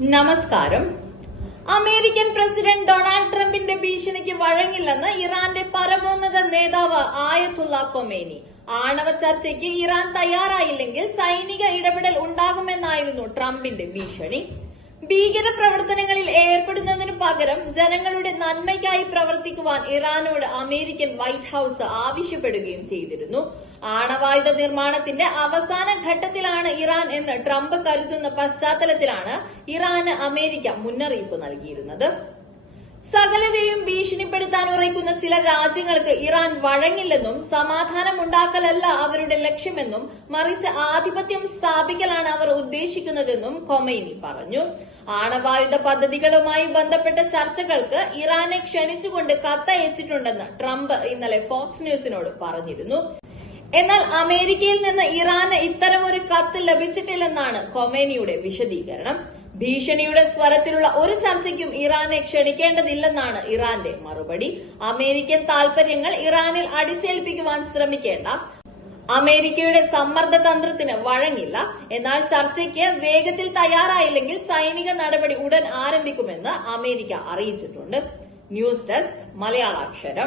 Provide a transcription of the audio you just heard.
നമസ്കാരം. American president Donald ട്രംപിന്റെ ഭീഷണിക്ക് വഴങ്ങില്ലെന്ന് ഇറാന്റെ പരമോന്നത നേതാവ് ആയത്തുള്ള ഖൊമേനി. ആണവ ചർച്ചയ്ക്ക് ഇറാൻ തയ്യാറായില്ലെങ്കിൽ സൈനിക ഇടപെടൽ ഉണ്ടാകുമെന്നായിരുന്നു ട്രംപിന്റെ ഭീഷണി. ഭീകര പ്രവർത്തനങ്ങളിൽ ഏർപ്പെടുന്നതിനു പകരം ജനങ്ങളുടെ നന്മയ്ക്കായി പ്രവർത്തിക്കുവാൻ ഇറാനോട് അമേരിക്കൻ വൈറ്റ് ഹൌസ് ആവശ്യപ്പെടുകയും ചെയ്തിരുന്നു. ആണവായുധ നിർമ്മാണത്തിന്റെ അവസാന ഘട്ടത്തിലാണ് ഇറാൻ എന്ന് ട്രംപ് കരുതുന്ന പശ്ചാത്തലത്തിലാണ് ഇറാന് അമേരിക്ക മുന്നറിയിപ്പ് നൽകിയിരുന്നത്. സകലരെയും ഭീഷണിപ്പെടുത്താൻ ഉറയ്ക്കുന്ന ചില രാജ്യങ്ങൾക്ക് ഇറാൻ വഴങ്ങില്ലെന്നും സമാധാനമുണ്ടാക്കലല്ല അവരുടെ ലക്ഷ്യമെന്നും മറിച്ച് ആധിപത്യം സ്ഥാപിക്കലാണ് അവർ ഉദ്ദേശിക്കുന്നതെന്നും ഖൊമൈനി പറഞ്ഞു. ആണവായുധ പദ്ധതികളുമായി ബന്ധപ്പെട്ട ചർച്ചകൾക്ക് ഇറാനെ ക്ഷണിച്ചുകൊണ്ട് കത്തയച്ചിട്ടുണ്ടെന്ന് ട്രംപ് ഇന്നലെ ഫോക്സ് ന്യൂസിനോട് പറഞ്ഞിരുന്നു. എന്നാൽ അമേരിക്കയിൽ നിന്ന് ഇറാന് ഇത്തരമൊരു കത്ത് ലഭിച്ചിട്ടില്ലെന്നാണ് ഖൊമേനിയുടെ വിശദീകരണം. ഭീഷണിയുടെ സ്വരത്തിലുള്ള ഒരു ചർച്ചയ്ക്കും ഇറാനെ ക്ഷണിക്കേണ്ടതില്ലെന്നാണ് ഇറാന്റെ മറുപടി. അമേരിക്കൻ താൽപര്യങ്ങൾ ഇറാനിൽ അടിച്ചേൽപ്പിക്കുവാൻ ശ്രമിക്കേണ്ട. അമേരിക്കയുടെ സമ്മർദ്ദ തന്ത്രത്തിന് വഴങ്ങില്ല. എന്നാൽ ചർച്ചയ്ക്ക് വേഗത്തിൽ തയ്യാറായില്ലെങ്കിൽ സൈനിക നടപടി ഉടൻ ആരംഭിക്കുമെന്ന് അമേരിക്ക അറിയിച്ചിട്ടുണ്ട്. News desk മലയാളാക്ഷരം.